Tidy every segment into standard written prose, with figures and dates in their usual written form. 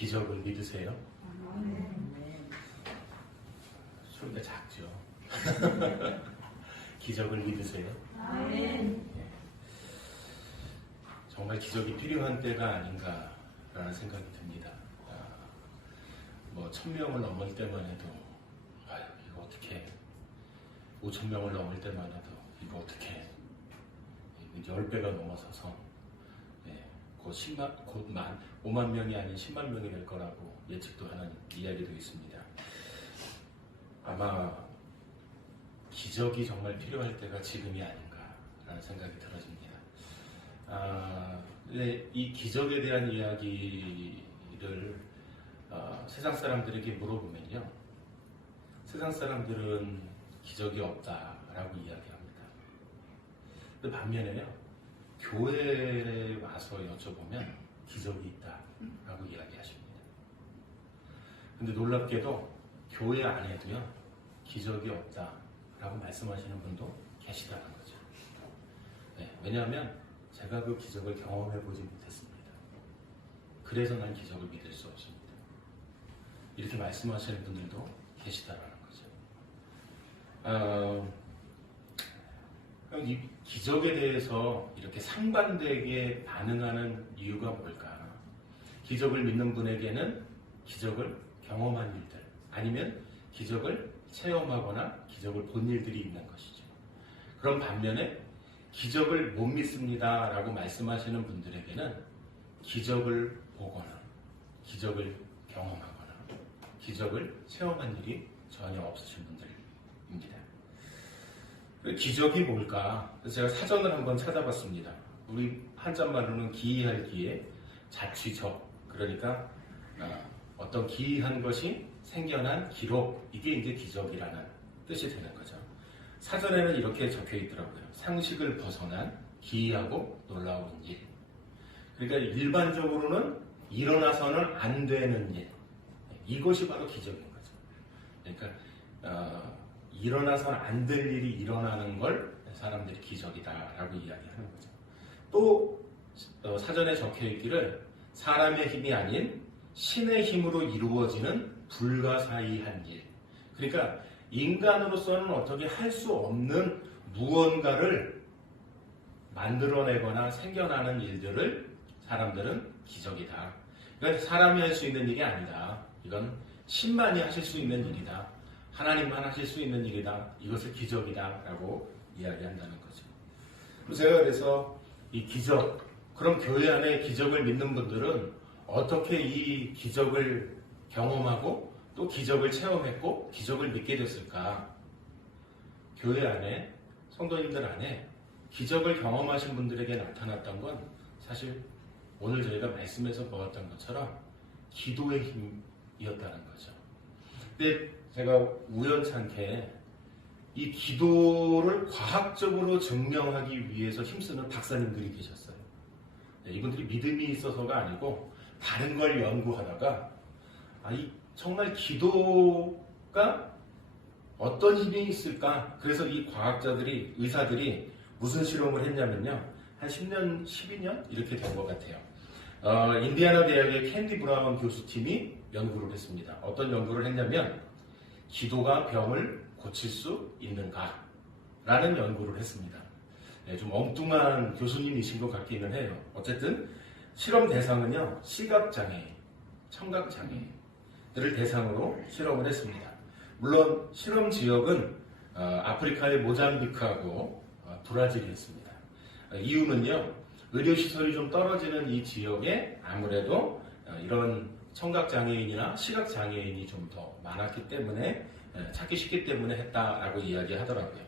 기적을 믿으세요? 소리가 작죠? 기적을 믿으세요? 정말 기적이 필요한 때가 아닌가라는 생각이 듭니다. 뭐 1000명을 넘을 때만 해도 이거 어떻게 5000명을 넘을 때만 해도 이거 어떻게 10배가 넘어서서 곧 5만 명이 아닌 10만 명이 될 거라고 예측도 하는 이야기도 있습니다. 아마 기적이 정말 필요할 때가 지금이 아닌가라는 생각이 들어집니다. 이 기적에 대한 이야기를 세상 사람들에게 물어보면요, 세상 사람들은 기적이 없다라고 이야기합니다. 근데 반면에요, 교회에 와서 여쭤보면 기적이 있다라고 이야기하십니다. 근데 놀랍게도 교회 안에도요, 기적이 없다라고 말씀하시는 분도 계시다는 거죠. 왜냐하면 제가 그 기적을 경험해 보지 못했습니다. 그래서 난 기적을 믿을 수 없습니다. 이렇게 말씀하시는 분들도 계시다는 거죠. 이 기적에 대해서 이렇게 상반되게 반응하는 이유가 뭘까? 기적을 믿는 분에게는 기적을 경험한 일들, 아니면 기적을 체험하거나 기적을 본 일들이 있는 것이죠. 그런 반면에 기적을 못 믿습니다 라고 말씀하시는 분들에게는 기적을 보거나 기적을 경험하거나 기적을 체험한 일이 전혀 없으신 분들입니다. 기적이 뭘까? 제가 사전을 한번 찾아봤습니다. 우리 한자말로는 기이할 기에 자취적, 그러니까 어떤 기이한 것이 생겨난 기록, 이게 이제 기적이라는 뜻이 되는 거죠. 사전에는 이렇게 적혀 있더라고요. 상식을 벗어난 기이하고 놀라운 일. 그러니까 일반적으로는 일어나서는 안 되는 일, 이것이 바로 기적인 거죠. 그러니까 일어나서는 안 될 일이 일어나는 걸 사람들이 기적이다라고 이야기하는 거죠. 또 사전에 적혀 있기를 사람의 힘이 아닌 신의 힘으로 이루어지는 불가사의한 일. 그러니까 인간으로서는 어떻게 할 수 없는 무언가를 만들어내거나 생겨나는 일들을 사람들은 기적이다. 그러니까 사람이 할 수 있는 일이 아니다. 이건 신만이 하실 수 있는 일이다. 하나님만 하실 수 있는 일이다. 이것을 기적이다 라고 이야기한다는 거죠. 그래서 이 기적, 그럼 교회 안에 기적을 믿는 분들은 어떻게 이 기적을 경험하고 또 기적을 체험했고 기적을 믿게 됐을까? 교회 안에, 성도님들 안에 기적을 경험하신 분들에게 나타났던 건 사실 오늘 저희가 말씀에서 보았던 것처럼 기도의 힘이었다는 거죠. 근데 제가 우연찮게 이 기도를 과학적으로 증명하기 위해서 힘쓰는 박사님들이 계셨어요. 이분들이 믿음이 있어서가 아니고 다른 걸 연구하다가 정말 기도가 어떤 힘이 있을까? 그래서 이 과학자들이, 의사들이 무슨 실험을 했냐면요, 한 10년, 12년 이렇게 된 것 같아요. 인디애나 대학의 캔디 브라운 교수팀이 연구를 했습니다. 어떤 연구를 했냐면 기도가 병을 고칠 수 있는가? 라는 연구를 했습니다. 좀 엉뚱한 교수님이신 것 같기는 해요. 어쨌든 실험 대상은요, 시각장애인, 청각장애인들을 대상으로 실험을 했습니다. 물론 실험 지역은 아프리카의 모잠비크하고 브라질이었습니다. 이유는요, 의료시설이 좀 떨어지는 이 지역에 아무래도 이런 청각장애인이나 시각장애인이 좀 더 많았기 때문에, 찾기 쉽기 때문에 했다라고 이야기하더라고요.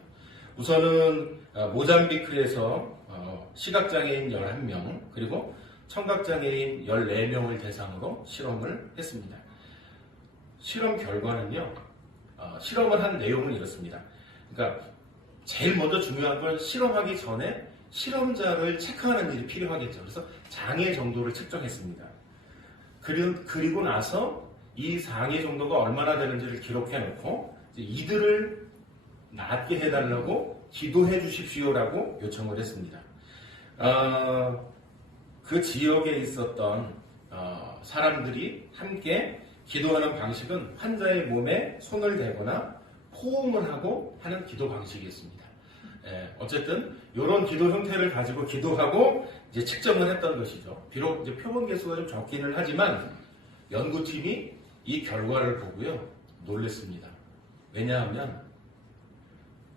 우선은 모잠비크에서 시각장애인 11명 그리고 청각장애인 14명을 대상으로 실험을 했습니다. 실험 결과는요, 실험을 한 내용은 이렇습니다. 그러니까 제일 먼저 중요한 건 실험하기 전에 실험자를 체크하는 일이 필요하겠죠. 그래서 장애 정도를 측정했습니다. 그리고 나서 이 장애 정도가 얼마나 되는지를 기록해 놓고 이들을 낫게 해달라고 기도해 주십시오라고 요청을 했습니다. 그 지역에 있었던 사람들이 함께 기도하는 방식은 환자의 몸에 손을 대거나 포옹을 하고 하는 기도 방식이었습니다. 어쨌든 이런 기도 형태를 가지고 기도하고 이제 측정을 했던 것이죠. 비록 이제 표본 개수가 좀 적기는 하지만 연구팀이 이 결과를 보고요 놀랬습니다. 왜냐하면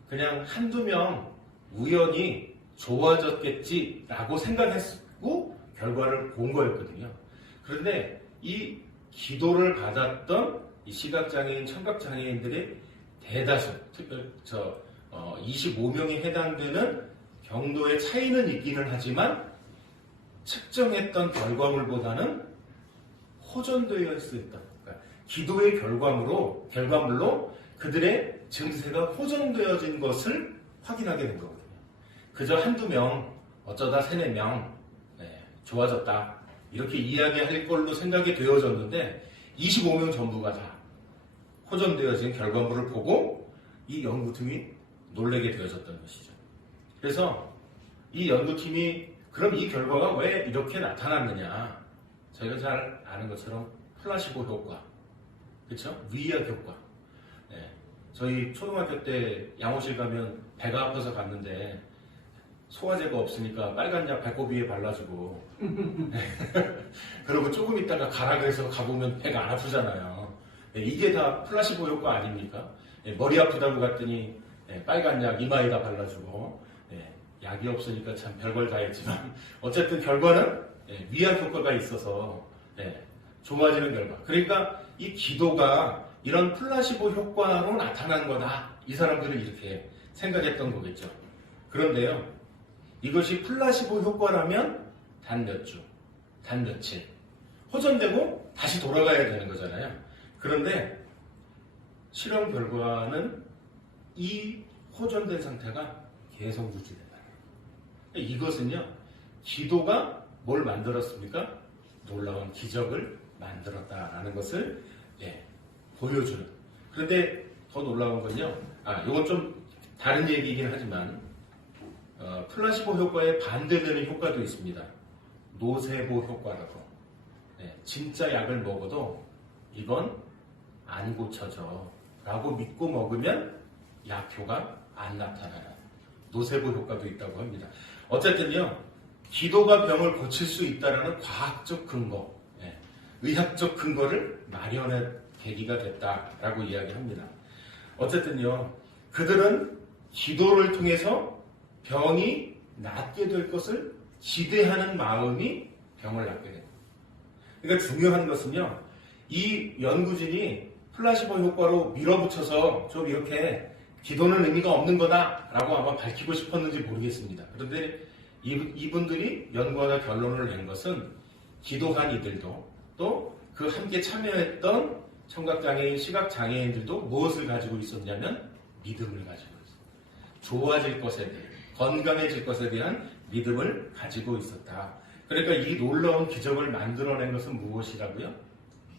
그냥 한두 명 우연히 좋아졌겠지라고 생각했고 결과를 본 거였거든요. 그런데 이 기도를 받았던 이 시각장애인, 청각장애인들의 대다수, 25명에 해당되는 경도의 차이는 있기는 하지만 측정했던 결과물보다는 호전되어 있었던, 그러니까 기도의 결과물로 그들의 증세가 호전되어진 것을 확인하게 된 거거든요. 그저 한두 명, 어쩌다 세네 명 좋아졌다 이렇게 이야기할 걸로 생각이 되어졌는데 25명 전부가 다 호전되어진 결과물을 보고 이 연구팀이 놀라게 되어졌던 것이죠. 그래서 이 연구팀이 그럼 이 결과가 왜 이렇게 나타났느냐, 저희가 잘 아는 것처럼 플라시보 효과, 그렇죠? 위약 효과. 저희 초등학교 때 양호실 가면 배가 아파서 갔는데 소화제가 없으니까 빨간 약 배꼽 위에 발라주고 그리고 조금 있다가 가라 그래서 가보면 배가 안 아프잖아요. 이게 다 플라시보 효과 아닙니까? 머리 아프다고 갔더니 빨간 약 이마에다 발라주고 약이 없으니까 참 별걸 다 했지만 어쨌든 결과는 위약 효과가 있어서 좋아지는 결과. 그러니까 이 기도가 이런 플라시보 효과로 나타난 거다. 이 사람들은 이렇게 생각했던 거겠죠. 그런데요, 이것이 플라시보 효과라면 단 몇 주, 단 며칠 호전되고 다시 돌아가야 되는 거잖아요. 그런데 실험 결과는 이 호전된 상태가 계속 유지된다. 이것은요, 기도가 뭘 만들었습니까? 놀라운 기적을 만들었다라는 것을 보여주는. 그런데 더 놀라운 건요, 이건 좀 다른 얘기이긴 하지만 플라시보 효과에 반대되는 효과도 있습니다. 노세보 효과라고. 진짜 약을 먹어도 이건 안 고쳐져 라고 믿고 먹으면 약효가 안 나타나는 노세보 효과도 있다고 합니다. 어쨌든요, 기도가 병을 고칠 수 있다는 과학적 근거, 의학적 근거를 마련할 계기가 됐다라고 이야기합니다. 어쨌든요, 그들은 기도를 통해서 병이 낫게 될 것을 기대하는 마음이 병을 낫게 됩니다. 그러니까 중요한 것은요, 이 연구진이 플라시보 효과로 밀어붙여서 좀 이렇게 기도는 의미가 없는 거다라고 아마 밝히고 싶었는지 모르겠습니다. 그런데 이분들이 연구하다 결론을 낸 것은 기도한 이들도 또 그 함께 참여했던 청각장애인, 시각장애인들도 무엇을 가지고 있었냐면 믿음을 가지고 있었다. 좋아질 것에 대해, 건강해질 것에 대한 믿음을 가지고 있었다. 그러니까 이 놀라운 기적을 만들어낸 것은 무엇이라고요?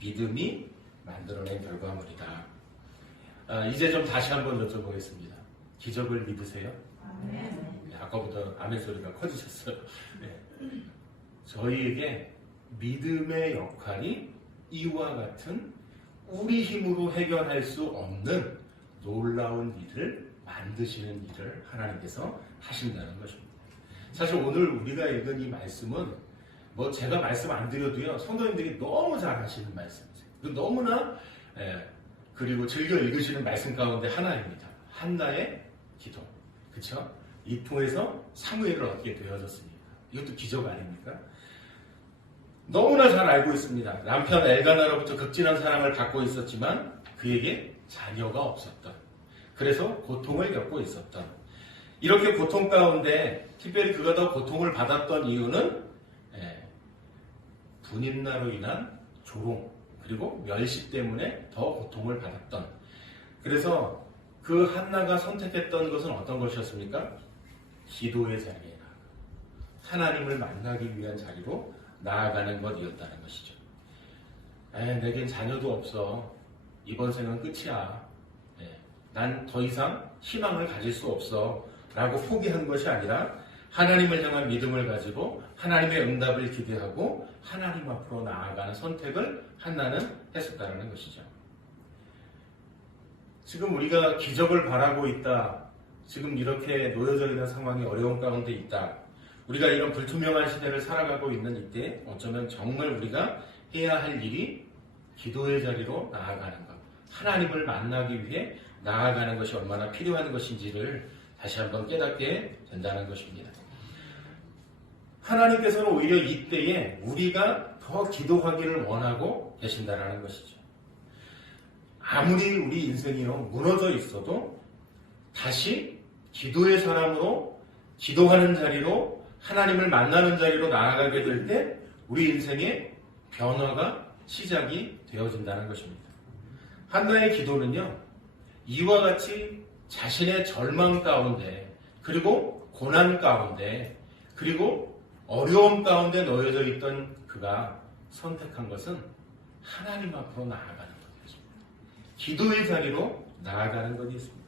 믿음이 만들어낸 결과물이다. 이제 좀 다시 한번 여쭤보겠습니다. 기적을 믿으세요? 아멘. 아까부터 아멘 소리가 커지셨어요. 저희에게 믿음의 역할이 이와 같은 우리 힘으로 해결할 수 없는 놀라운 일을 만드시는 일을 하나님께서 하신다는 것입니다. 사실 오늘 우리가 읽은 이 말씀은 뭐 제가 말씀 안 드려도요, 성도님들이 너무 잘 하시는 말씀이세요. 너무나 그리고 즐겨 읽으시는 말씀 가운데 하나입니다. 한나의 기도, 그렇죠? 이 통해서 사무엘을 얻게 되어졌습니다. 이것도 기적 아닙니까? 너무나 잘 알고 있습니다. 남편 엘가나로부터 극진한 사랑을 받고 있었지만 그에게 자녀가 없었던, 그래서 고통을 겪고 있었던, 이렇게 고통 가운데 특별히 그가 더 고통을 받았던 이유는 분임나로 인한 조롱 그리고 멸시 때문에 더 고통을 받았던, 그래서 그 한나가 선택했던 것은 어떤 것이었습니까? 기도의 자리에 하나님을 만나기 위한 자리로 나아가는 것이었다는 것이죠. 내겐 자녀도 없어. 이번 생은 끝이야. 난 더 이상 희망을 가질 수 없어. 라고 포기한 것이 아니라 하나님을 향한 믿음을 가지고 하나님의 응답을 기대하고 하나님 앞으로 나아가는 선택을 한나는 했었다는 것이죠. 지금 우리가 기적을 바라고 있다. 지금 이렇게 놓여져 있는 상황이 어려운 가운데 있다. 우리가 이런 불투명한 시대를 살아가고 있는 이때 어쩌면 정말 우리가 해야 할 일이 기도의 자리로 나아가는 것, 하나님을 만나기 위해 나아가는 것이 얼마나 필요한 것인지를 다시 한번 깨닫게 된다는 것입니다. 하나님께서는 오히려 이때에 우리가 더 기도하기를 원하고 계신다는 것이죠. 아무리 우리 인생이요 무너져 있어도 다시 기도의 사람으로 기도하는 자리로 하나님을 만나는 자리로 나아가게 될 때 우리 인생의 변화가 시작이 되어진다는 것입니다. 한나의 기도는요 이와 같이 자신의 절망 가운데 그리고 고난 가운데 그리고 어려움 가운데 놓여져 있던 그가 선택한 것은 하나님 앞으로 나아가는 것이었습니다. 기도의 자리로 나아가는 것이 있습니다.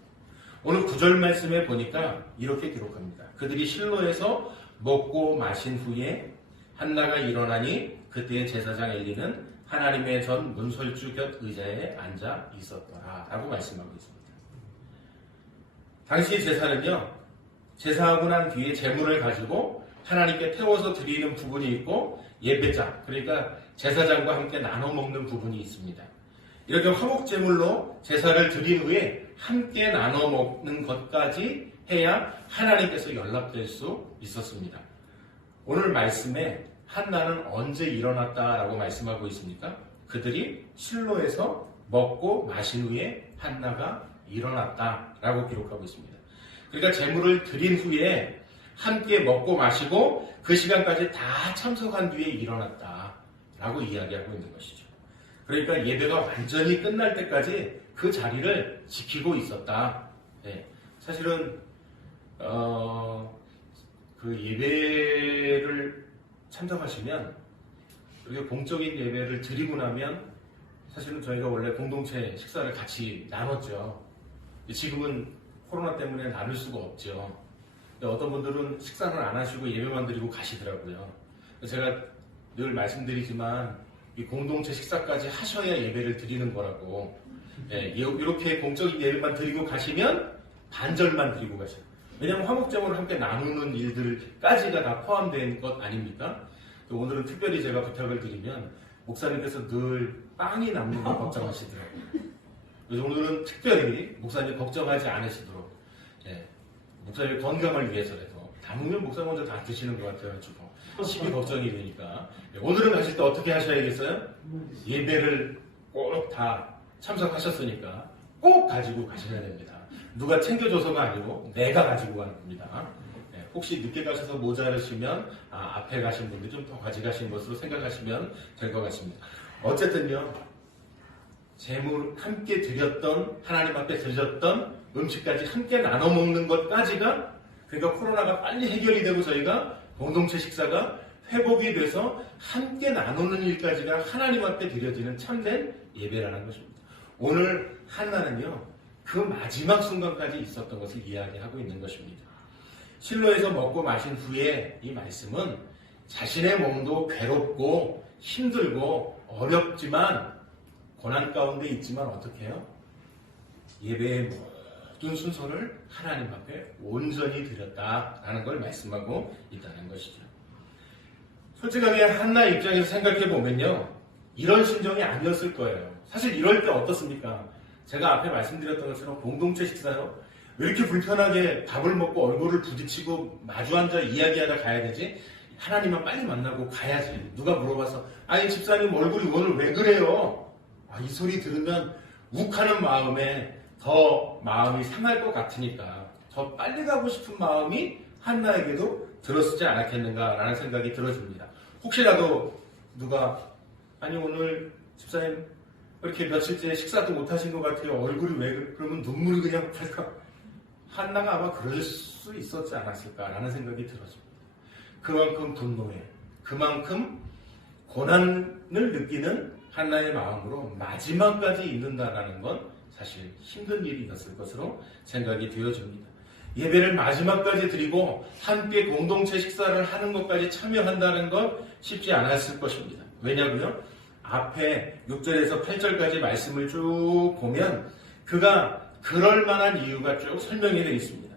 오늘 9절 말씀에 보니까 이렇게 기록합니다. 그들이 실로에서 먹고 마신 후에 한나가 일어나니 그때의 제사장 엘리는 하나님의 전 문설주 곁 의자에 앉아 있었더라 라고 말씀하고 있습니다. 당시 제사는요 제사하고 난 뒤에 제물을 가지고 하나님께 태워서 드리는 부분이 있고 예배자 그러니까 제사장과 함께 나눠 먹는 부분이 있습니다. 이렇게 화목제물로 제사를 드린 후에 함께 나눠 먹는 것까지 해야 하나님께서 연락될 수 있었습니다. 오늘 말씀에 한나는 언제 일어났다라고 말씀하고 있습니까? 그들이 실로에서 먹고 마신 후에 한나가 일어났다라고 기록하고 있습니다. 그러니까 제물을 드린 후에 함께 먹고 마시고 그 시간까지 다 참석한 뒤에 일어났다라고 이야기하고 있는 것이죠. 그러니까 예배가 완전히 끝날 때까지 그 자리를 지키고 있었다. 네. 사실은 그 예배를 참석하시면 그리고 공적인 예배를 드리고 나면 사실은 저희가 원래 공동체 식사를 같이 나눴죠. 지금은 코로나 때문에 나눌 수가 없죠. 어떤 분들은 식사를 안 하시고 예배만 드리고 가시더라고요. 제가 늘 말씀드리지만 이 공동체 식사까지 하셔야 예배를 드리는 거라고. 네, 이렇게 공적인 예배만 드리고 가시면 반절만 드리고 가셔요. 왜냐하면 화목제물을 함께 나누는 일들까지가 다 포함된 것 아닙니까? 오늘은 특별히 제가 부탁을 드리면 목사님께서 늘 빵이 남는 거 걱정하시더라고요. 그래서 오늘은 특별히 목사님 걱정하지 않으시도록 목사님 건강을 위해서라도 남으면 목사 먼저 다 드시는 것 같아가지고 식이 걱정이 되니까 오늘은 가실 때 어떻게 하셔야겠어요? 예배를 꼭 다 참석하셨으니까 꼭 가지고 가셔야 됩니다. 누가 챙겨줘서가 아니고 내가 가지고 가는 겁니다. 혹시 늦게 가셔서 모자르시면 앞에 가신 분들 좀 더 가져가신 것으로 생각하시면 될 것 같습니다. 어쨌든요. 제물 함께 드렸던 하나님 앞에 드렸던 음식까지 함께 나눠 먹는 것까지가 그러니까 코로나가 빨리 해결이 되고 저희가 공동체 식사가 회복이 돼서 함께 나누는 일까지가 하나님 앞에 드려지는 참된 예배라는 것입니다. 오늘 한나는요 그 마지막 순간까지 있었던 것을 이야기하고 있는 것입니다. 실로에서 먹고 마신 후에 이 말씀은 자신의 몸도 괴롭고 힘들고 어렵지만 고난 가운데 있지만 어떻게 해요? 예배의 모든 순서를 하나님 앞에 온전히 드렸다라는 걸 말씀하고 있다는 것이죠. 솔직하게 한나 입장에서 생각해 보면요. 이런 심정이 아니었을 거예요. 사실 이럴 때 어떻습니까? 제가 앞에 말씀드렸던 것처럼 공동체 식사요. 왜 이렇게 불편하게 밥을 먹고 얼굴을 부딪히고 마주 앉아 이야기하다 가야 되지? 하나님만 빨리 만나고 가야지. 누가 물어봐서 아니 집사님 얼굴이 오늘 왜 그래요? 이 소리 들으면 욱하는 마음에 더 마음이 상할 것 같으니까 더 빨리 가고 싶은 마음이 한나에게도 들었지 않았겠는가라는 생각이 들어집니다. 혹시라도 누가 아니 오늘 집사님 이렇게 며칠째 식사도 못하신 것 같아요. 얼굴이 왜 그러면 눈물이 그냥 팔까? 한나가 아마 그럴 수 있었지 않았을까라는 생각이 들어집니다. 그만큼 분노해, 그만큼 고난을 느끼는 한나의 마음으로 마지막까지 있는다라는 건 사실 힘든 일이었을 것으로 생각이 되어집니다. 예배를 마지막까지 드리고 함께 공동체 식사를 하는 것까지 참여한다는 건 쉽지 않았을 것입니다. 왜냐고요? 앞에 6절에서 8절까지 말씀을 쭉 보면 그가 그럴 만한 이유가 쭉 설명이 되어 있습니다.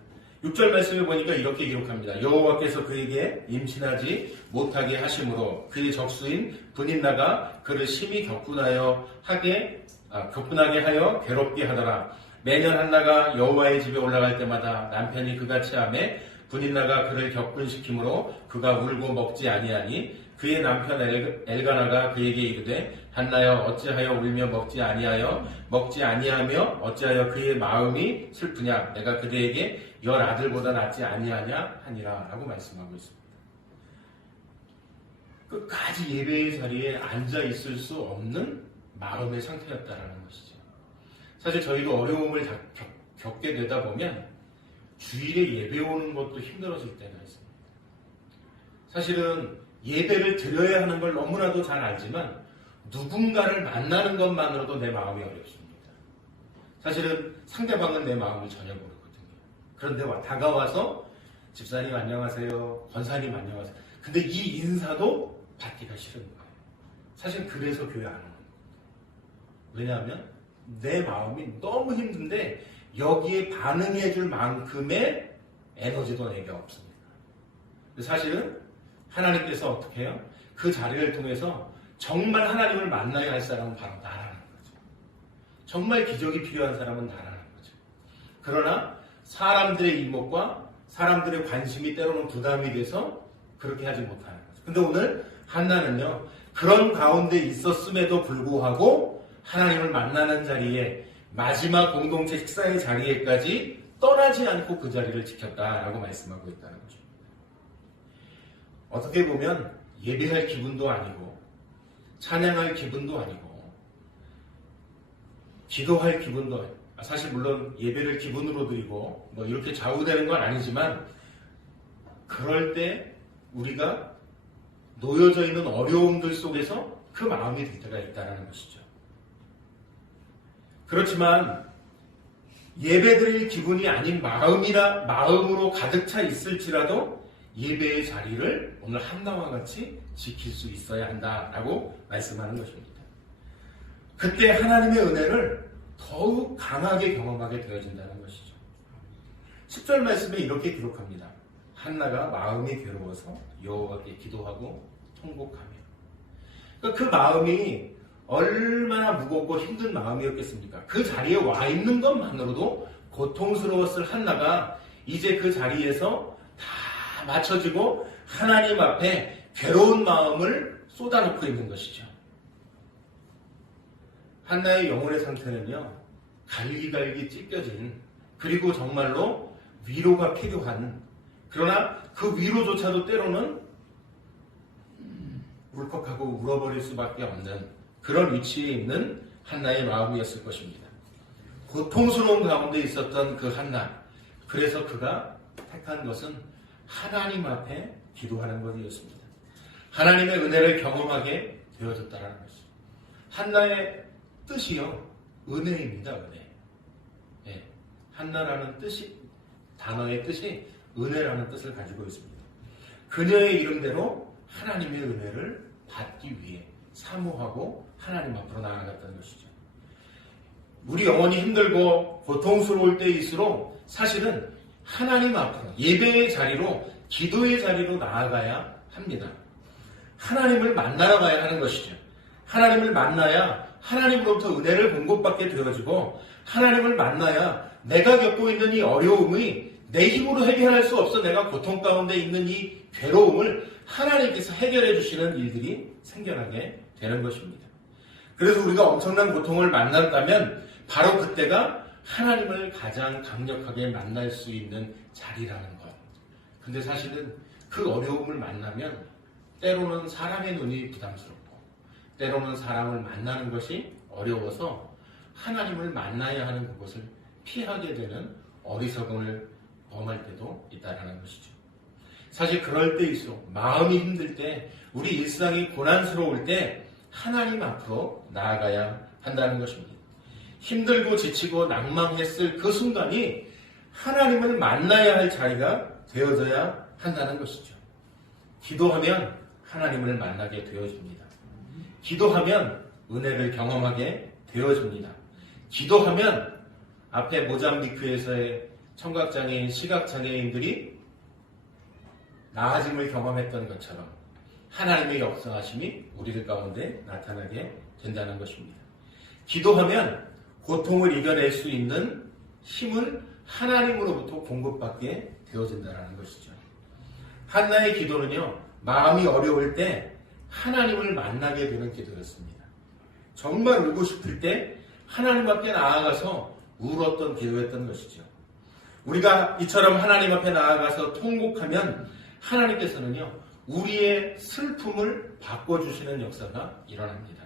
6절 말씀을 보니까 이렇게 기록합니다. 여호와께서 그에게 임신하지 못하게 하심으로 그의 적수인 분인나가 그를 심히 격분하게 하여 괴롭게 하더라. 매년 한나가 여호와의 집에 올라갈 때마다 남편이 그같이 하매 분인나가 그를 격분시키므로 그가 울고 먹지 아니하니 그의 남편 엘가나가 그에게 이르되 한나여 어찌하여 울며 먹지 아니하며 어찌하여 그의 마음이 슬프냐 내가 그대에게 10아들보다 낫지 아니하냐 하니라 라고 말씀하고 있습니다. 끝까지 예배의 자리에 앉아 있을 수 없는 마음의 상태였다라는 것이죠. 사실 저희도 어려움을 겪게 되다 보면 주일에 예배 오는 것도 힘들어질 때가 있습니다. 사실은 예배를 드려야 하는 걸 너무나도 잘 알지만 누군가를 만나는 것만으로도 내 마음이 어렵습니다. 사실은 상대방은 내 마음을 전혀 모르거든요. 그런데 다가와서 집사님 안녕하세요, 권사님 안녕하세요. 근데 이 인사도 받기가 싫은 거예요. 사실 그래서 교회 안 오는 거예요. 왜냐하면 내 마음이 너무 힘든데 여기에 반응해 줄 만큼의 에너지도 내게 없습니다. 사실은 하나님께서 어떻게 해요? 그 자리를 통해서 정말 하나님을 만나야 할 사람은 바로 나라는 거죠. 정말 기적이 필요한 사람은 나라는 거죠. 그러나 사람들의 이목과 사람들의 관심이 때로는 부담이 돼서 그렇게 하지 못하는 거죠. 근데 오늘 한나는요, 그런 가운데 있었음에도 불구하고 하나님을 만나는 자리에 마지막 공동체 식사의 자리에까지 떠나지 않고 그 자리를 지켰다라고 말씀하고 있다는 거죠. 어떻게 보면 예배할 기분도 아니고 찬양할 기분도 아니고 기도할 기분도 아니고 사실 물론 예배를 기분으로 드리고 뭐 이렇게 좌우되는 건 아니지만 그럴 때 우리가 놓여져 있는 어려움들 속에서 그 마음이 들 때가 있다는 것이죠. 그렇지만 예배드릴 기분이 아닌 마음으로 가득 차 있을지라도 예배의 자리를 오늘 한나와 같이 지킬 수 있어야 한다라고 말씀하는 것입니다. 그때 하나님의 은혜를 더욱 강하게 경험하게 되어진다는 것이죠. 10절 말씀에 이렇게 기록합니다. 한나가 마음이 괴로워서 여호와께 기도하고 통곡하며. 그러니까 그 마음이 얼마나 무겁고 힘든 마음이었겠습니까? 그 자리에 와 있는 것만으로도 고통스러웠을 한나가 이제 그 자리에서 다 맞춰지고 하나님 앞에 괴로운 마음을 쏟아놓고 있는 것이죠. 한나의 영혼의 상태는요, 갈기갈기 찢겨진, 그리고 정말로 위로가 필요한, 그러나 그 위로조차도 때로는 울컥하고 울어버릴 수밖에 없는 그런 위치에 있는 한나의 마음이었을 것입니다. 고통스러운 가운데 있었던 그 한나, 그래서 그가 택한 것은 하나님 앞에 기도하는 것이었습니다. 하나님의 은혜를 경험하게 되어졌다는 것이죠. 한나의 뜻이요, 은혜입니다. 은혜. 예, 한나라는 단어의 뜻이 은혜라는 뜻을 가지고 있습니다. 그녀의 이름대로 하나님의 은혜를 받기 위해 사모하고 하나님 앞으로 나아갔다는 것이죠. 우리 영혼이 힘들고 고통스러울 때일수록 사실은 하나님 앞으로, 예배의 자리로, 기도의 자리로 나아가야 합니다. 하나님을 만나러 가야 하는 것이죠. 하나님을 만나야 하나님으로부터 은혜를 공급받게 되어지고, 하나님을 만나야 내가 겪고 있는 이 어려움이 내 힘으로 해결할 수 없어 내가 고통 가운데 있는 이 괴로움을 하나님께서 해결해 주시는 일들이 생겨나게 되는 것입니다. 그래서 우리가 엄청난 고통을 만났다면 바로 그때가 하나님을 가장 강력하게 만날 수 있는 자리라는 것. 근데 사실은 그 어려움을 만나면 때로는 사람의 눈이 부담스럽고 때로는 사람을 만나는 것이 어려워서 하나님을 만나야 하는 그것을 피하게 되는 어리석음을 범할 때도 있다는 것이죠. 사실 그럴 때일수록 마음이 힘들 때, 우리 일상이 고난스러울 때 하나님 앞으로 나아가야 한다는 것입니다. 힘들고 지치고 낭망했을 그 순간이 하나님을 만나야 할 자리가 되어져야 한다는 것이죠. 기도하면 하나님을 만나게 되어집니다. 기도하면 은혜를 경험하게 되어집니다. 기도하면 앞에 모잠비크에서의 청각장애인, 시각장애인들이 나아짐을 경험했던 것처럼 하나님의 역사하심이 우리들 가운데 나타나게 된다는 것입니다. 기도하면 고통을 이겨낼 수 있는 힘을 하나님으로부터 공급받게 되어진다는 것이죠. 한나의 기도는요, 마음이 어려울 때 하나님을 만나게 되는 기도였습니다. 정말 울고 싶을 때 하나님 앞에 나아가서 울었던 기도였던 것이죠. 우리가 이처럼 하나님 앞에 나아가서 통곡하면 하나님께서는요, 우리의 슬픔을 바꿔주시는 역사가 일어납니다.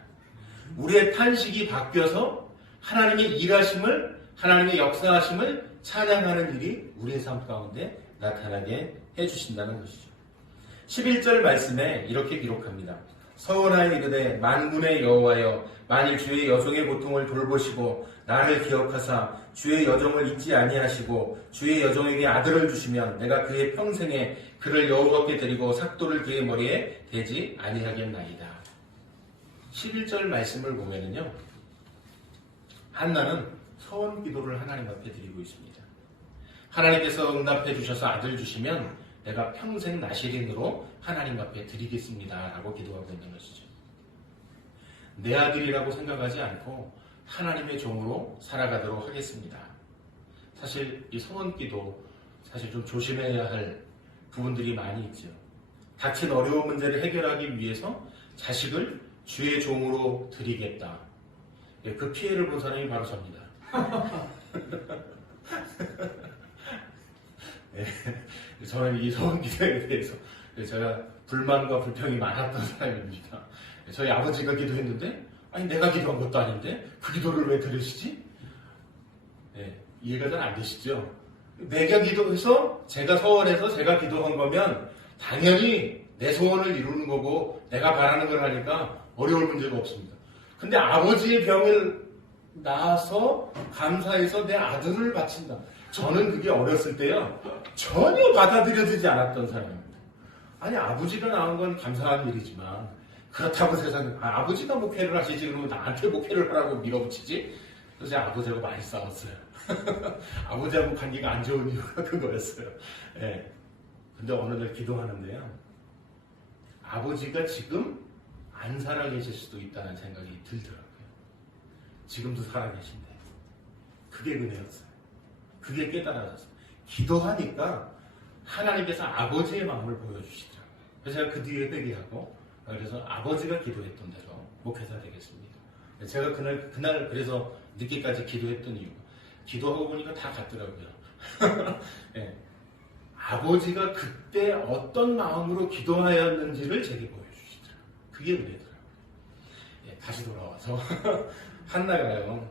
우리의 탄식이 바뀌어서 하나님의 일하심을, 하나님의 역사하심을 찬양하는 일이 우리의 삶 가운데 나타나게 해주신다는 것이죠. 11절 말씀에 이렇게 기록합니다. 서원하여 이르되 만군의 여호와여, 만일 주의 여종의 고통을 돌보시고 나를 기억하사 주의 여종을 잊지 아니하시고 주의 여종에게 아들을 주시면 내가 그의 평생에 그를 여호와께 드리고 삭도를 그의 머리에 대지 아니하겠나이다. 11절 말씀을 보면은요, 한나는 서원 기도를 하나님 앞에 드리고 있습니다. 하나님께서 응답해 주셔서 아들 주시면 내가 평생 나시린으로 하나님 앞에 드리겠습니다 라고 기도하고 있는 것이죠. 내 아들이라고 생각하지 않고 하나님의 종으로 살아가도록 하겠습니다. 사실 이 서원기도 사실 좀 조심해야 할 부분들이 많이 있죠. 닥친 어려운 문제를 해결하기 위해서 자식을 주의 종으로 드리겠다. 그 피해를 본 사람이 바로 접니다. 네, 저는 이 서원기도에 대해서 제가 불만과 불평이 많았던 사람입니다. 저희 아버지가 기도했는데, 아니 내가 기도한 것도 아닌데 그 기도를 왜 들으시지? 네, 이해가 잘 안 되시죠? 내가 기도해서 제가 서원해서 제가 기도한 거면 당연히 내 소원을 이루는 거고 내가 바라는 걸 하니까 어려울 문제가 없습니다. 근데 아버지의 병을 나아서 감사해서 내 아들을 바친다. 저는 그게 어렸을 때요, 전혀 받아들여지지 않았던 사람입니다. 아니 아버지가 낳은 건 감사한 일이지만 그렇다고 세상에 아버지가 목회를 하시지 그러면 나한테 목회를 하라고 밀어붙이지? 그래서 제가 아버지하고 많이 싸웠어요. 아버지하고 관계가 안 좋은 이유가 그거였어요. 네. 근데 어느 날 기도하는데요, 아버지가 지금 안 살아계실 수도 있다는 생각이 들더라고요. 지금도 살아계신데 그게 은혜였어요. 그게 깨달아졌어요. 기도하니까 하나님께서 아버지의 마음을 보여주시더라고요. 그래서 제가 그 뒤에 회개하고, 그래서 아버지가 기도했던 대로 목회자 되겠습니다. 제가 그날 그래서 늦게까지 기도했던 이유가, 기도하고 보니까 다 같더라고요. 네. 아버지가 그때 어떤 마음으로 기도하였는지를 제게 보여주시더라고요. 그게 은혜더라고요. 네, 다시 돌아와서 한나가요,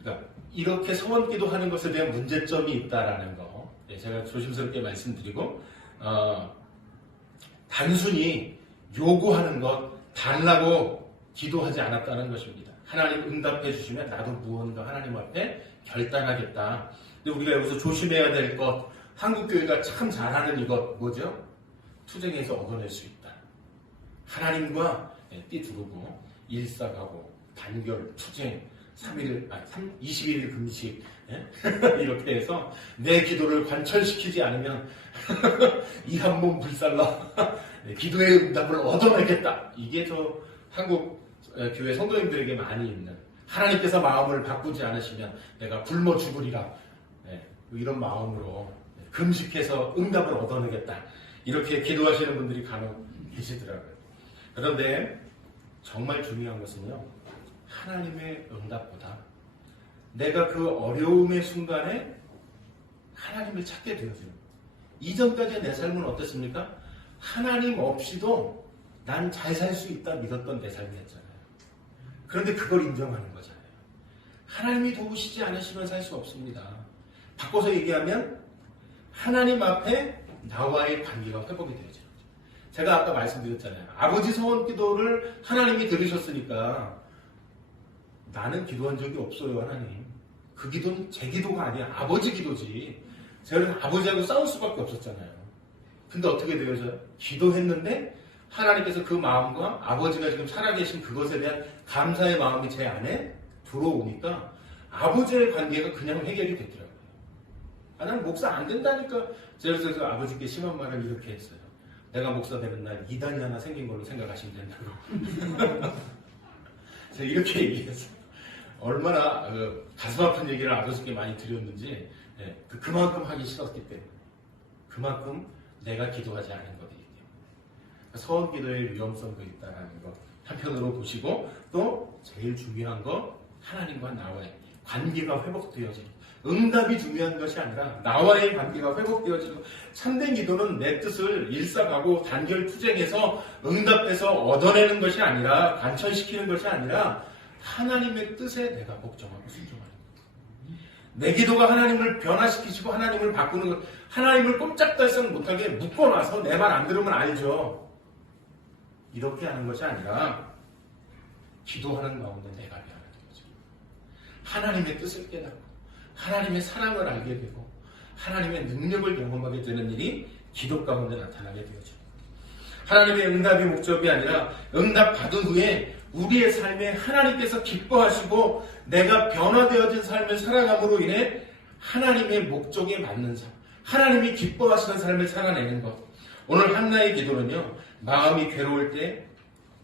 그러니까 이렇게 서원 기도하는 것에 대한 문제점이 있다라는 거, 네, 제가 조심스럽게 말씀드리고, 단순히 요구하는 것, 달라고 기도하지 않았다는 것입니다. 하나님 응답해 주시면 나도 무언가 하나님 앞에 결단하겠다. 근데 우리가 여기서 조심해야 될 것, 한국교회가 참 잘하는 이것 뭐죠? 투쟁에서 얻어낼 수 있다. 하나님과 띠두르고 일사가고 단결, 투쟁, 21일 금식, 이렇게 해서 내 기도를 관철시키지 않으면 이 한 몸 불살라 기도의 응답을 얻어내겠다. 이게 저 한국 교회 성도님들에게 많이 있는, 하나님께서 마음을 바꾸지 않으시면 내가 굶어 죽으리라, 이런 마음으로 금식해서 응답을 얻어내겠다, 이렇게 기도하시는 분들이 간혹 계시더라고요. 그런데 정말 중요한 것은요, 하나님의 응답보다 내가 그 어려움의 순간에 하나님을 찾게 되어지는 거예요. 이전까지의 내 삶은 어땠습니까? 하나님 없이도 난 잘 살 수 있다 믿었던 내 삶이었잖아요. 그런데 그걸 인정하는 거잖아요. 하나님이 도우시지 않으시면 살 수 없습니다. 바꿔서 얘기하면 하나님 앞에 나와의 관계가 회복이 되어지는 거죠. 제가 아까 말씀드렸잖아요. 아버지 서원 기도를 하나님이 들으셨으니까 나는 기도한 적이 없어요, 하나님. 그 기도는 제 기도가 아니야. 아버지 기도지. 제가 아버지하고 싸울 수밖에 없었잖아요. 근데 어떻게 되어져요? 기도했는데 하나님께서 그 마음과 아버지가 지금 살아계신 그것에 대한 감사의 마음이 제 안에 들어오니까 아버지의 관계가 그냥 해결이 됐더라고요. 난 목사 안 된다니까. 제가 그래서 아버지께 심한 말을 이렇게 했어요. 내가 목사 되는 날 이단이 하나 생긴 걸로 생각하시면 된다고. 제가 이렇게 얘기했어요. 얼마나 가슴 아픈 얘기를 아버지께 많이 드렸는지 그만큼 하기 싫었기 때문에 그만큼 내가 기도하지 않은 거기 때문에 서원 기도의 위험성도 있다는 거 한편으로 보시고 또 제일 중요한 거 하나님과 나와의 관계가 회복되어지는 응답이 중요한 것이 아니라 나와의 관계가 회복되어지고 참된 기도는 내 뜻을 일사가고 단결투쟁해서 응답해서 얻어내는 것이 아니라 관철시키는 것이 아니라 하나님의 뜻에 내가 복종하고 순종하는 것. 내 기도가 하나님을 변화시키시고 하나님을 바꾸는 것. 하나님을 꼼짝달싹 못하게 묶어놔서 내 말 안 들으면 알죠. 이렇게 하는 것이 아니라 기도하는 가운데 내가 변하는 거죠. 하나님의 뜻을 깨닫고 하나님의 사랑을 알게 되고 하나님의 능력을 경험하게 되는 일이 기도 가운데 나타나게 되어져. 하나님의 응답이 목적이 아니라 응답 받은 후에 우리의 삶에 하나님께서 기뻐하시고 내가 변화되어진 삶을 살아감으로 인해 하나님의 목적에 맞는 삶, 하나님이 기뻐하시는 삶을 살아내는 것. 오늘 한나의 기도는요, 마음이 괴로울 때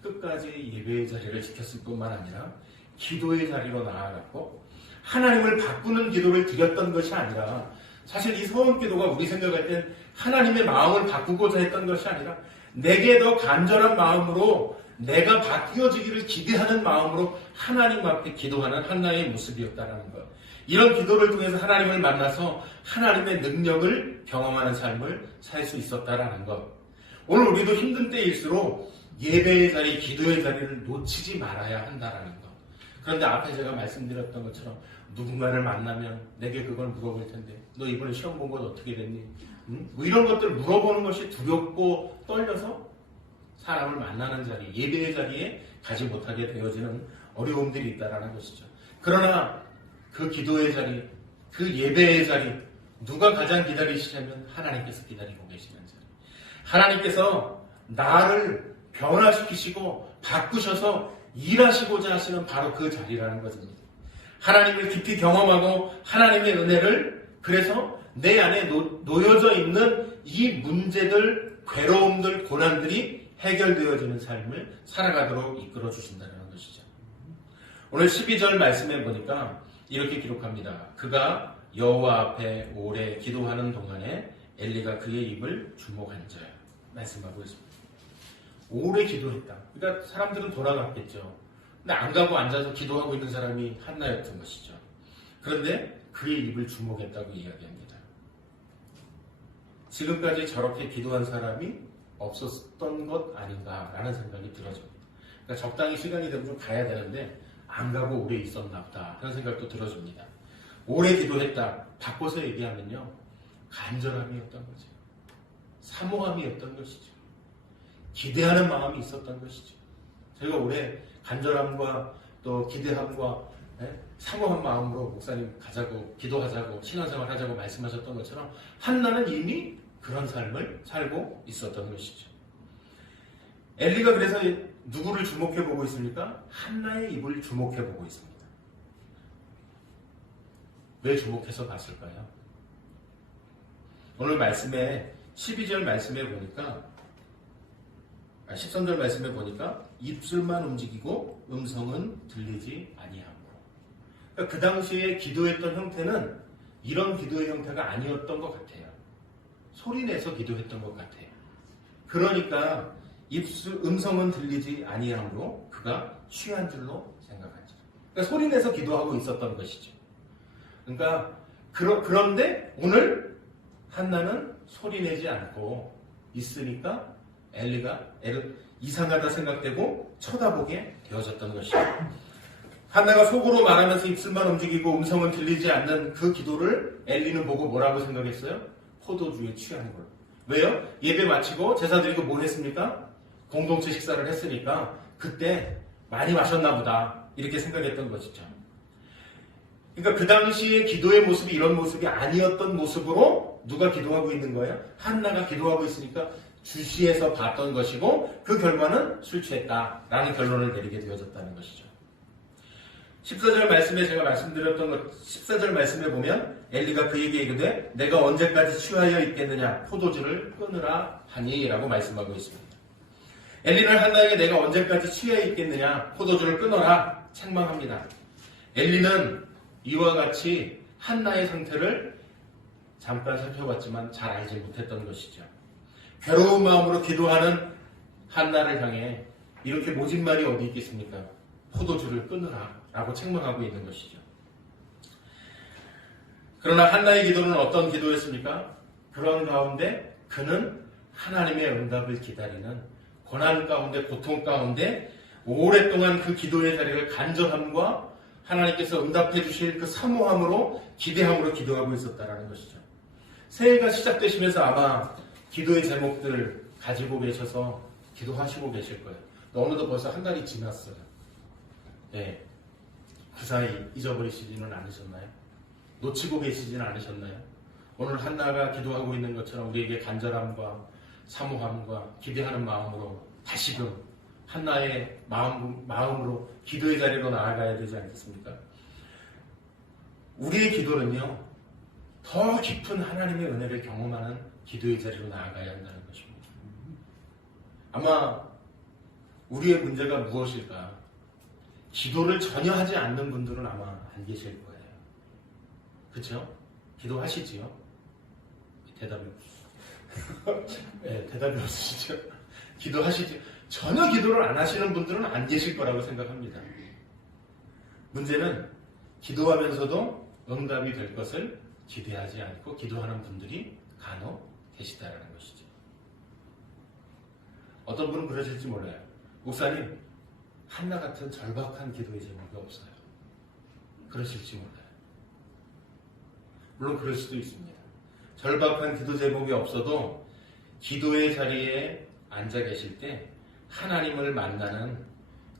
끝까지 예배의 자리를 지켰을 뿐만 아니라 기도의 자리로 나아갔고 하나님을 바꾸는 기도를 드렸던 것이 아니라 사실 이 서원 기도가 우리 생각할 땐 하나님의 마음을 바꾸고자 했던 것이 아니라 내게 더 간절한 마음으로 내가 바뀌어지기를 기대하는 마음으로 하나님 앞에 기도하는 한나의 모습이었다는 것. 이런 기도를 통해서 하나님을 만나서 하나님의 능력을 경험하는 삶을 살 수 있었다는 것. 오늘 우리도 힘든 때일수록 예배의 자리, 기도의 자리를 놓치지 말아야 한다는 것. 그런데 앞에 제가 말씀드렸던 것처럼 누군가를 만나면 내게 그걸 물어볼 텐데 너 이번에 시험 본 건 어떻게 됐니? 뭐 이런 것들 물어보는 것이 두렵고 떨려서 사람을 만나는 자리, 예배의 자리에 가지 못하게 되어지는 어려움들이 있다는 것이죠. 그러나 그 기도의 자리, 그 예배의 자리, 누가 가장 기다리시냐면 하나님께서 기다리고 계시는 자리. 하나님께서 나를 변화시키시고 바꾸셔서 일하시고자 하시는 바로 그 자리라는 것입니다. 하나님을 깊이 경험하고 하나님의 은혜를 그래서 내 안에 놓여져 있는 이 문제들, 괴로움들, 고난들이 해결되어지는 삶을 살아가도록 이끌어 주신다는 것이죠. 오늘 12절 말씀에 보니까 이렇게 기록합니다. 그가 여호와 앞에 오래 기도하는 동안에 엘리가 그의 입을 주목한 자야. 말씀하고 있습니다. 오래 기도했다. 그러니까 사람들은 돌아갔겠죠. 근데 안 가고 앉아서 기도하고 있는 사람이 한나였던 것이죠. 그런데 그의 입을 주목했다고 이야기합니다. 지금까지 저렇게 기도한 사람이 없었던 것 아닌가라는 생각이 들어집니다. 그러니까 적당히 시간이 되면 좀 가야 되는데 안 가고 오래 있었나 보다 그런 생각도 들어집니다. 오래 기도했다. 바꿔서 얘기하면요. 간절함이었던 거죠. 사모함이었던 것이죠. 기대하는 마음이 있었던 것이죠. 저희가 올해 간절함과 또 기대함과 사모한 마음으로 목사님 가자고 기도하자고 신앙생활 하자고 말씀하셨던 것처럼 한나는 이미 그런 삶을 살고 있었던 것이죠. 엘리가 그래서 누구를 주목해보고 있습니까? 한나의 입을 주목해보고 있습니다. 왜 주목해서 봤을까요? 오늘 말씀에 12절 말씀에 보니까 13절 말씀에 보니까 입술만 움직이고 음성은 들리지 아니하고. 그러니까 그 당시에 기도했던 형태는 이런 기도의 형태가 아니었던 것 같아요. 소리내서 기도했던 것 같아요. 그러니까 음성은 들리지 아니하므로 그가 취한 줄로 생각하죠. 그러니까 소리내서 기도하고 있었던 것이죠. 그러니까 그런데 오늘 한나는 소리내지 않고 있으니까 엘리가 이상하다 생각되고 쳐다보게 되어졌던 것이죠. 한나가 속으로 말하면서 입술만 움직이고 음성은 들리지 않는 그 기도를 엘리는 보고 뭐라고 생각했어요? 포도주에 취한 걸로. 왜요? 예배 마치고 제사 드리고 뭐 했습니까? 공동체 식사를 했으니까 그때 많이 마셨나 보다 이렇게 생각했던 것이죠. 그러니까 그 당시에 기도의 모습이 이런 모습이 아니었던 모습으로 누가 기도하고 있는 거예요? 한나가 기도하고 있으니까 주시에서 봤던 것이고 그 결과는 술 취했다라는 결론을 내리게 되어졌다는 것이죠. 14절 말씀에 제가 말씀드렸던 것 14절 말씀에 보면 엘리가 그에게 이르되 내가 언제까지 취하여 있겠느냐 포도주를 끊으라 하니 라고 말씀하고 있습니다. 엘리는 한나에게 내가 언제까지 취해 있겠느냐 포도주를 끊어라 책망합니다. 엘리는 이와 같이 한나의 상태를 잠깐 살펴봤지만 잘 알지 못했던 것이죠. 괴로운 마음으로 기도하는 한나를 향해 이렇게 모진 말이 어디 있겠습니까? 포도주를 끊으라 라고 책망하고 있는 것이죠. 그러나 한나의 기도는 어떤 기도였습니까? 그런 가운데 그는 하나님의 응답을 기다리는 고난 가운데 고통 가운데 오랫동안 그 기도의 자리를 간절함과 하나님께서 응답해 주실 그 사모함으로 기대함으로 기도하고 있었다는 것이죠. 새해가 시작되시면서 아마 기도의 제목들 가지고 계셔서 기도하시고 계실 거예요. 어느덧 벌써 한 달이 지났어요. 네. 그 사이 잊어버리시지는 않으셨나요? 놓치고 계시지는 않으셨나요? 오늘 한나가 기도하고 있는 것처럼 우리에게 간절함과 사모함과 기대하는 마음으로 다시금 한나의 마음으로 기도의 자리로 나아가야 되지 않겠습니까? 우리의 기도는요, 더 깊은 하나님의 은혜를 경험하는 기도의 자리로 나아가야 한다는 것입니다. 아마 우리의 문제가 무엇일까? 기도를 전혀 하지 않는 분들은 아마 안 계실 거예요. 그렇죠? 기도하시지요? 대답이 네, 대답이 없으시죠? 기도하시지 전혀 기도를 안 하시는 분들은 안 계실 거라고 생각합니다. 문제는 기도하면서도 응답이 될 것을 기대하지 않고 기도하는 분들이 간혹 계시다라는 것이죠. 어떤 분은 그러실지 몰라요. 목사님, 한나 같은 절박한 기도의 제목이 없어요. 그러실지 몰라요. 물론 그럴 수도 있습니다. 절박한 기도 제목이 없어도 기도의 자리에 앉아 계실 때 하나님을 만나는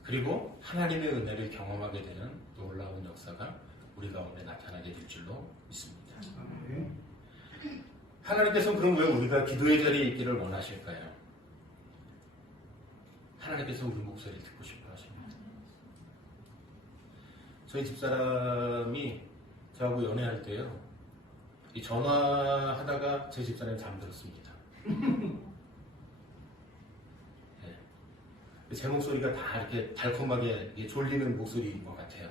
그리고 하나님의 은혜를 경험하게 되는 놀라운 역사가 우리 가운데 나타나게 될 줄로 믿습니다. 하나님께서는 그럼 왜 우리가 기도의 자리에 있기를 원하실까요? 하나님께서 우리 목소리를 듣고 싶어 하십니다. 저희 집사람이 저하고 연애할 때요, 이 전화하다가 제 집사람이 잠들었습니다. 네. 제 목소리가 다 이렇게 달콤하게 졸리는 목소리인 것 같아요.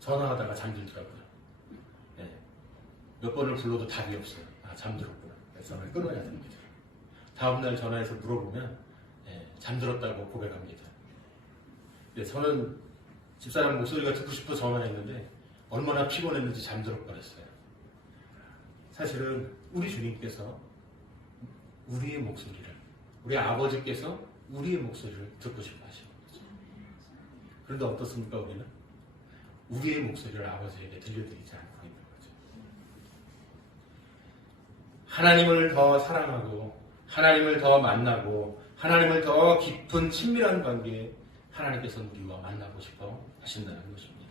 전화하다가 잠들더라고요. 네. 몇 번을 불러도 답이 없어요. 아, 잠들었구나. 그래서 전화를 끊어야 됩니다. 다음날 전화해서 물어보면 잠들었다고 고백합니다. 네, 저는 집사람 목소리가 듣고 싶어 전화했는데 얼마나 피곤했는지 잠들어 버렸어요. 사실은 우리 주님께서 우리의 목소리를, 우리 아버지께서 우리의 목소리를 듣고 싶어 하시는 거죠. 그런데 어떻습니까? 우리는 우리의 목소리를 아버지에게 들려드리지 않고 있는 거죠. 하나님을 더 사랑하고 하나님을 더 만나고 하나님을 더 깊은 친밀한 관계에 하나님께서 우리와 만나고 싶어 하신다는 것입니다.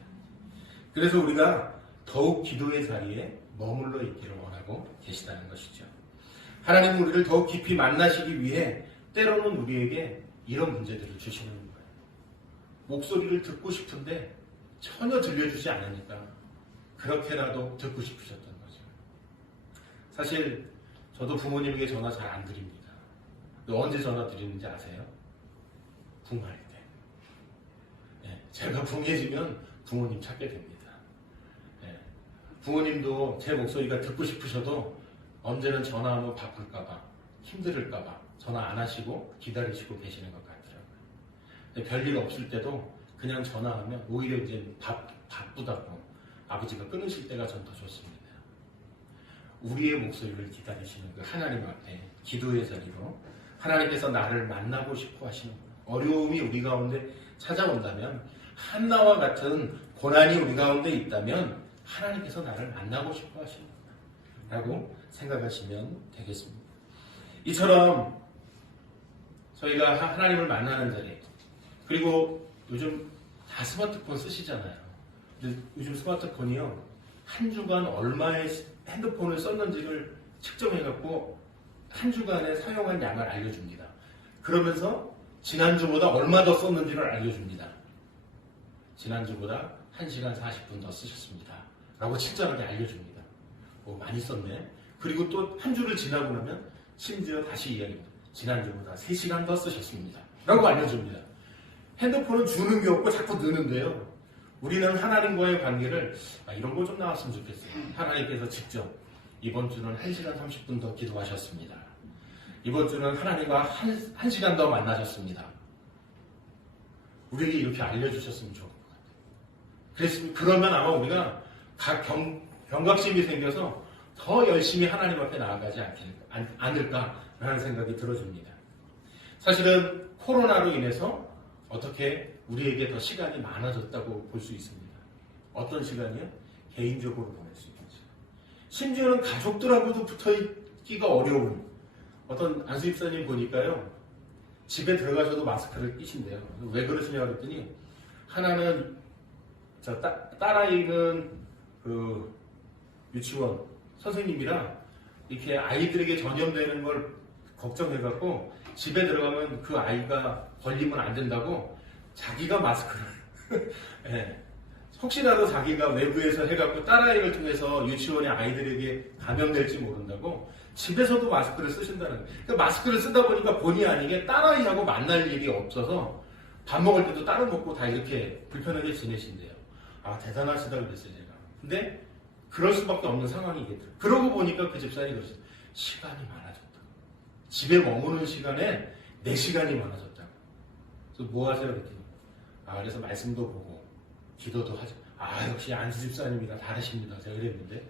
그래서 우리가 더욱 기도의 자리에 머물러 있기를 원하고 계시다는 것이죠. 하나님은 우리를 더욱 깊이 만나시기 위해 때로는 우리에게 이런 문제들을 주시는 거예요. 목소리를 듣고 싶은데 전혀 들려주지 않으니까 그렇게라도 듣고 싶으셨던 거죠. 사실 저도 부모님에게 전화 잘 안 드립니다. 언제 전화 드리는지 아세요? 붕할 때. 네, 제가 붕해지면 부모님 찾게 됩니다. 네, 부모님도 제 목소리가 듣고 싶으셔도 언제는 전화하면 바쁠까봐, 힘들을까봐 전화 안 하시고 기다리시고 계시는 것 같더라고요. 별일 없을 때도 그냥 전화하면 오히려 이제 바쁘다고 아버지가 끊으실 때가 전 더 좋습니다. 우리의 목소리를 기다리시는 그 하나님 앞에 기도의 자리로 하나님께서 나를 만나고 싶어 하시는 거예요. 어려움이 우리 가운데 찾아온다면, 한나와 같은 고난이 우리 가운데 있다면 하나님께서 나를 만나고 싶어 하시는 거예요. 라고 생각하시면 되겠습니다. 이처럼 저희가 하나님을 만나는 자리, 그리고 요즘 다 스마트폰 쓰시잖아요. 근데 요즘 스마트폰이요, 한 주간 얼마의 핸드폰을 썼는지를 측정해갖고 한 주간에 사용한 양을 알려줍니다. 그러면서 지난주보다 얼마 더 썼는지를 알려줍니다. 지난주보다 1시간 40분 더 쓰셨습니다. 라고 친절하게 알려줍니다. 많이 썼네. 그리고 또 한 주를 지나고 나면 심지어 다시 이야기합니다. 지난주보다 3시간 더 쓰셨습니다. 라고 알려줍니다. 핸드폰은 주는 게 없고 자꾸 느는데요. 우리는 하나님과의 관계를 이런 거 좀 나왔으면 좋겠어요. 하나님께서 직접 이번 주는 1시간 30분 더 기도하셨습니다. 이번 주는 하나님과 1시간 더 만나셨습니다. 우리에게 이렇게 알려주셨으면 좋을 것 같아요. 그러면 아마 우리가 경각심이 생겨서 더 열심히 하나님 앞에 나아가지 않을까라는 생각이 들어집니다. 사실은 코로나로 인해서 어떻게 우리에게 더 시간이 많아졌다고 볼 수 있습니다. 어떤 시간이요? 개인적으로 보낼 수 있는 시간. 심지어는 가족들하고도 붙어있기가 어려운, 어떤 안수집사님 보니까요, 집에 들어가셔도 마스크를 끼신대요. 왜 그러시냐고 그랬더니, 하나는 딸아이는 그 유치원 선생님이라 이렇게 아이들에게 전염되는 걸 걱정해갖고 집에 들어가면 그 아이가 걸리면 안 된다고 자기가 마스크를 네. 혹시라도 자기가 외부에서 해갖고 딸아이를 통해서 유치원의 아이들에게 감염될지 모른다고 집에서도 마스크를 쓰신다는 거예요. 그러니까 마스크를 쓰다 보니까 본의 아니게 딸아이하고 만날 일이 없어서 밥 먹을 때도 따로 먹고 다 이렇게 불편하게 지내신대요. 대단하시다 그랬어요, 제가. 근데 그럴 수밖에 없는 상황이겠더라고요. 그러고 보니까 그 집사님이 그러셨어요. 시간이 많아졌다. 집에 머무는 시간에 내 시간이 많아졌다. 그래서 뭐 하세요? 그랬더니 그래서 말씀도 보고 기도도 하죠. 역시 안수 집사님이라 다르십니다. 제가 그랬는데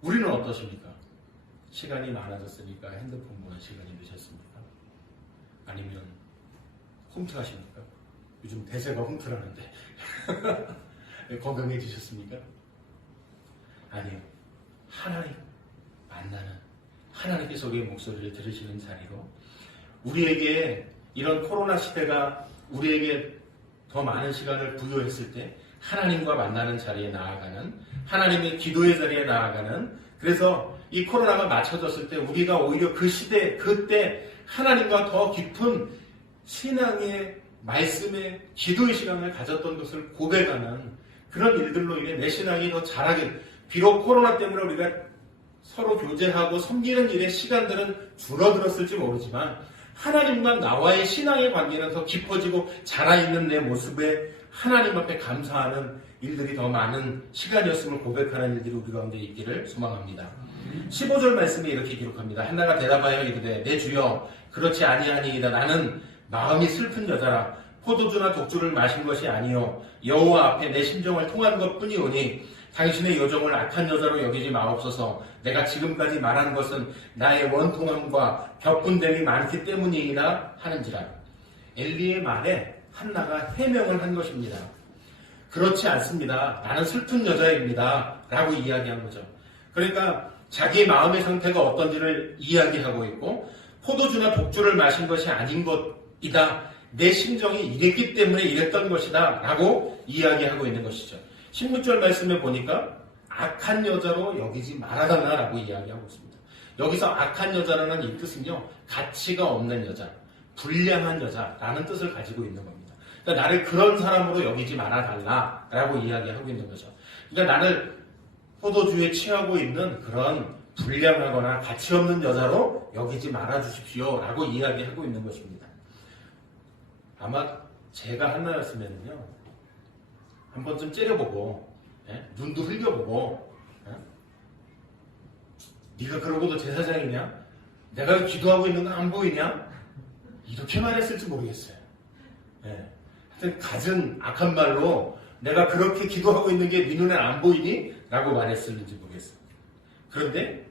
우리는 어떠십니까? 시간이 많아졌으니까 핸드폰 보는 시간이 늦었습니까? 아니면 홈트하십니까? 요즘 대세가 홈트라는데 건강해지셨습니까? 아니요. 하나님 만나는, 하나님께서 우리의 목소리를 들으시는 자리로 우리에게 이런 코로나 시대가 우리에게 더 많은 시간을 부여했을 때 하나님과 만나는 자리에 나아가는, 하나님의 기도의 자리에 나아가는, 그래서 이 코로나가 맞춰졌을 때 우리가 오히려 그 시대, 그때 하나님과 더 깊은 신앙의 말씀의 기도의 시간을 가졌던 것을 고백하는 그런 일들로 인해 내 신앙이 더 자라게, 비록 코로나 때문에 우리가 서로 교제하고 섬기는 일의 시간들은 줄어들었을지 모르지만 하나님과 나와의 신앙의 관계는 더 깊어지고 자라있는 내 모습에 하나님 앞에 감사하는 일들이 더 많은 시간이었음을 고백하는 일들이 우리 가운데 있기를 소망합니다. 15절 말씀에 이렇게 기록합니다. 한나가 대답하여 이르되 내 주여 그렇지 아니하니이다. 나는 마음이 슬픈 여자라. 포도주나 독주를 마신 것이 아니요 여호와 앞에 내 심정을 통한 것뿐이오니 당신의 요정을 악한 여자로 여기지 마옵소서. 내가 지금까지 말한 것은 나의 원통함과 격분됨이 많기 때문이나 하는지라. 엘리의 말에 한나가 해명을 한 것입니다. 그렇지 않습니다. 나는 슬픈 여자입니다. 라고 이야기한 거죠. 그러니까 자기의 마음의 상태가 어떤지를 이야기하고 있고 포도주나 독주를 마신 것이 아닌 것이다. 내 심정이 이랬기 때문에 이랬던 것이다. 라고 이야기하고 있는 것이죠. 16절 말씀에 보니까 악한 여자로 여기지 말아달라 라고 이야기하고 있습니다. 여기서 악한 여자라는 이 뜻은요, 가치가 없는 여자, 불량한 여자라는 뜻을 가지고 있는 겁니다. 그러니까 나를 그런 사람으로 여기지 말아달라 라고 이야기하고 있는 거죠. 그러니까 나를 포도주에 취하고 있는 그런 불량하거나 가치 없는 여자로 여기지 말아주십시오 라고 이야기하고 있는 것입니다. 아마 제가 한나였으면요, 한 번쯤 째려보고, 눈도 흘려보고, 네가 그러고도 제사장이냐? 내가 기도하고 있는 거 안 보이냐? 이렇게 말했을지 모르겠어요. 하여튼 갖은 악한 말로 내가 그렇게 기도하고 있는 게 네 눈에 안 보이니? 라고 말했을지 모르겠어요. 그런데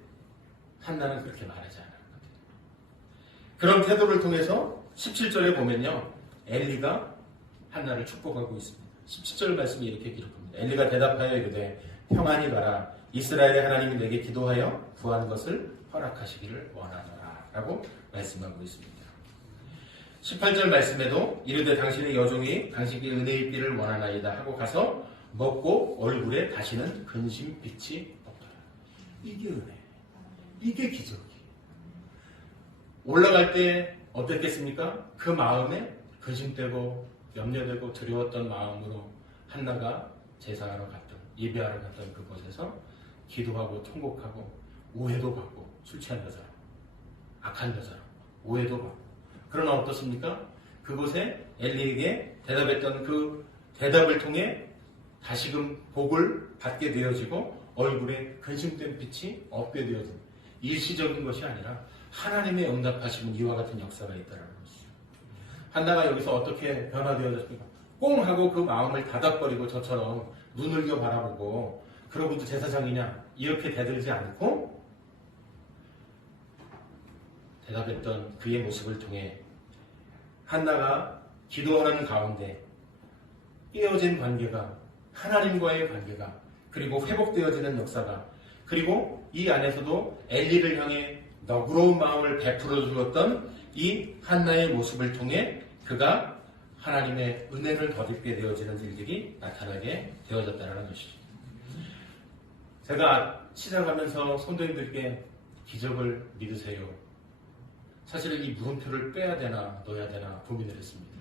한나는 그렇게 말하지 않은 것 같아요. 그런 태도를 통해서 17절에 보면요, 엘리가 한나를 축복하고 있습니다. 17절 말씀이 이렇게 기록합니다. 엘리가 대답하여 이르되 평안히 가라. 이스라엘의 하나님이 내게 기도하여 구한 것을 허락하시기를 원하노라 라고 말씀하고 있습니다. 18절 말씀에도 이르되 당신의 여종이 당신께 은혜 입기를 원하나이다 하고 가서 먹고 얼굴에 다시는 근심빛이 없더라. 이게 은혜. 이게 기적이. 올라갈 때 어땠겠습니까? 그 마음에 근심되고 염려되고 두려웠던 마음으로 한나가 제사하러 갔던, 예배하러 갔던 그곳에서 기도하고 통곡하고 오해도 받고, 술 취한 여자로, 악한 여자로 오해도 받고. 그러나 어떻습니까? 그곳에 엘리에게 대답했던 그 대답을 통해 다시금 복을 받게 되어지고 얼굴에 근심된 빛이 없게 되어진, 일시적인 것이 아니라 하나님의 응답하시는 이와 같은 역사가 있다는 것이죠. 한나가 여기서 어떻게 변화되어졌습니까? 꽁 하고 그 마음을 닫아버리고 저처럼 눈을겨 바라보고 그러고도 제사장이냐 이렇게 대들지 않고 대답했던 그의 모습을 통해 한나가 기도하는 가운데 깨어진 관계가, 하나님과의 관계가, 그리고 회복되어지는 역사가, 그리고 이 안에서도 엘리를 향해 너그러운 마음을 베풀어 주었던 이 한나의 모습을 통해 그가 하나님의 은혜를 덧입게 되어지는 일들이 나타나게 되어졌다는 것이죠. 제가 시작하면서 성도님들께 기적을 믿으세요. 사실 이 물음표를 빼야 되나 넣어야 되나 고민을 했습니다.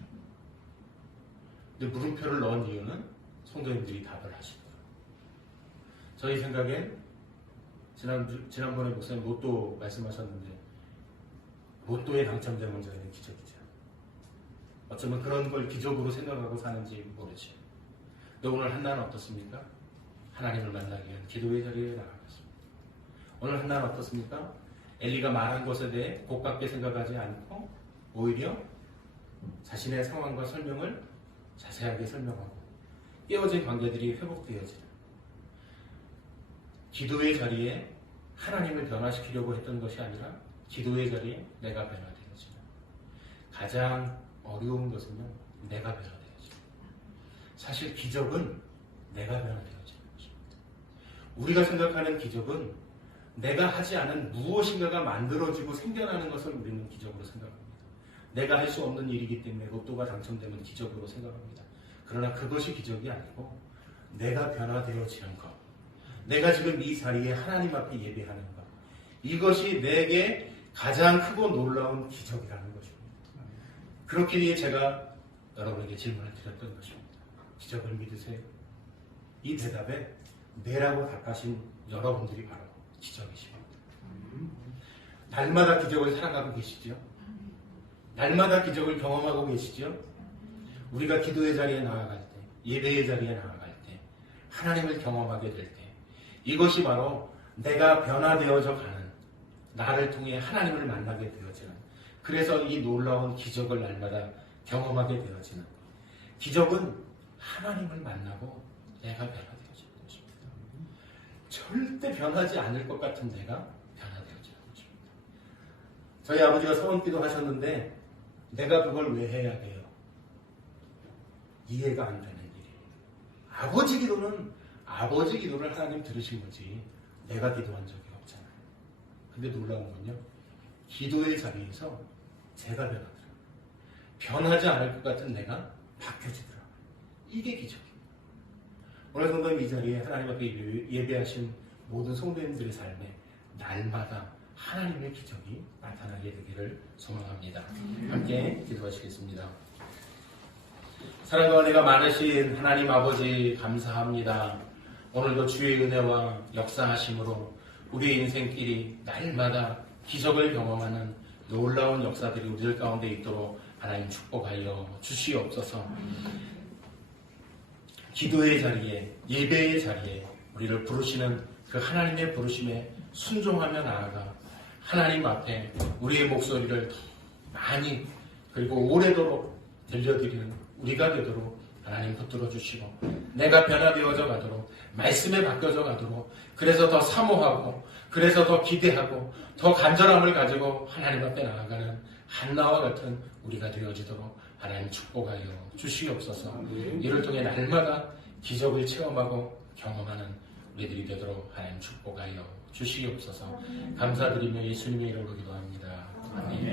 근데 물음표를 넣은 이유는 성도님들이 답을 하시더라고요. 저희 생각엔 지난번에 목사님 로또 말씀하셨는데 로또에 당첨되면 저희는 기적이죠. 어쩌면 그런 걸 기적으로 생각하고 사는지 모르지. 근데 오늘 한나는 어떻습니까? 하나님을 만나기 위한 기도의 자리에 나아갔습니다. 오늘 한나는 어떻습니까? 엘리가 말한 것에 대해 고깝게 생각하지 않고 오히려 자신의 상황과 설명을 자세하게 설명하고 깨어진 관계들이 회복되어지는 기도의 자리에 하나님을 변화시키려고 했던 것이 아니라 기도의 자리에 내가 변화되어지는, 가장 어려운 것은요, 내가 변화되어지는. 사실 기적은 내가 변화되어지는 것입니다. 우리가 생각하는 기적은 내가 하지 않은 무엇인가가 만들어지고 생겨나는 것을 우리는 기적으로 생각합니다. 내가 할 수 없는 일이기 때문에 로또가 당첨되면 기적으로 생각합니다. 그러나 그것이 기적이 아니고 내가 변화되어지는 것, 내가 지금 이 자리에 하나님 앞에 예배하는 것, 이것이 내게 가장 크고 놀라운 기적이라는 것입니다. 그렇기에 제가 여러분에게 질문을 드렸던 것입니다. 기적을 믿으세요? 이 대답에 네라고 답하신 여러분들이 바로 기적이십니다. 날마다 기적을 살아가고 계시죠? 날마다 기적을 경험하고 계시죠? 우리가 기도의 자리에 나아갈 때, 예배의 자리에 나아갈 때, 하나님을 경험하게 될 때, 이것이 바로 내가 변화되어져 가는, 나를 통해 하나님을 만나게 되어지는, 그래서 이 놀라운 기적을 날마다 경험하게 되어지는, 기적은 하나님을 만나고 내가 변화되어지는 것입니다. 절대 변하지 않을 것 같은 내가 변화되어지는 것입니다. 저희 아버지가 서원기도 하셨는데 내가 그걸 왜 해야 돼요? 이해가 안 되는 일이에요. 아버지 기도를 하나님 들으신 거지 내가 기도한 적이 없잖아요. 근데 놀라운 건요, 기도의 자리에서 제가 변하더라고요. 변하지 않을 것 같은 내가 바뀌어지더라고요. 이게 기적이에요. 오늘 성도님 이 자리에 하나님 앞에 예배하신 모든 성도님들의 삶에 날마다 하나님의 기적이 나타나게 되기를 소망합니다. 함께 기도하시겠습니다. 사랑과 은혜가 많으신 하나님 아버지 감사합니다. 오늘도 주의 은혜와 역사하심으로 우리의 인생길이 날마다 기적을 경험하는 놀라운 역사들이 우리들 가운데 있도록 하나님 축복하여 주시옵소서. 기도의 자리에, 예배의 자리에 우리를 부르시는 그 하나님의 부르심에 순종하며 나아가 하나님 앞에 우리의 목소리를 더 많이 그리고 오래도록 들려드리는 우리가 되도록 하나님 붙들어 주시고, 내가 변화되어져 가도록, 말씀에 바뀌어져 가도록, 그래서 더 사모하고, 그래서 더 기대하고, 더 간절함을 가지고 하나님 앞에 나아가는 한나와 같은 우리가 되어지도록 하나님 축복하여 주시옵소서. 이를 통해 날마다 기적을 체험하고 경험하는 우리들이 되도록 하나님 축복하여 주시옵소서. 감사드리며 예수님의 이름으로 기도합니다. 아멘.